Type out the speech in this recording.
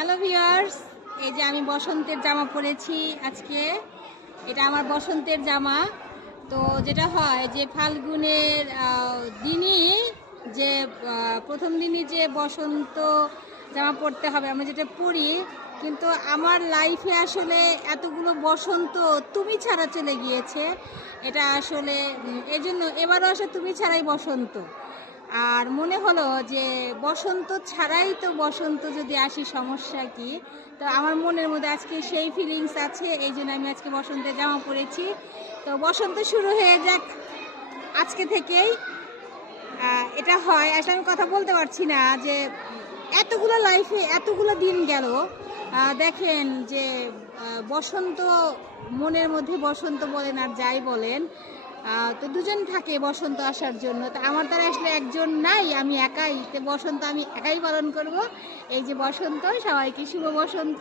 Hello viewers, এই যে আমি বসন্তের জামা পরেছি আজকে। এটা আমার বসন্তের জামা। তো যেটা হয় যে ফাল্গুনের দিনই যে প্রথম দিনই যে বসন্ত জামা পরতে হবে, আমরা যেটা পরি। কিন্তু আমার লাইফে আসলে এতগুলো বসন্ত তুমি ছাড়া চলে গিয়েছে। এটা আসলে এই জন্য এবারও আসে তুমি ছাড়াই বসন্ত। আর মনে হলো যে বসন্ত ছাড়াই তো বসন্ত যদি আসি সমস্যা কি। তো আমার মনের মধ্যে আজকে সেই ফিলিংস আছে, এই জন্য আমি আজকে বসন্তের জামা পরেছি। তো বসন্ত শুরু হয়ে যাক আজকে থেকেই। এটা হয় আসলে আমি কথা বলতে পারছি না যে এতগুলো লাইফে এতগুলো দিন গেল। দেখেন যে বসন্ত মনের মধ্যে বসন্ত বলেন আর যাই বলেন, তো দুজন থাকে বসন্ত আসার জন্য। তো আমার দ্বারা আসলে একজন নাই, আমি একাই। তো বসন্ত আমি একাই পালন করব। এই যে বসন্ত, সবাইকে শুভ বসন্ত।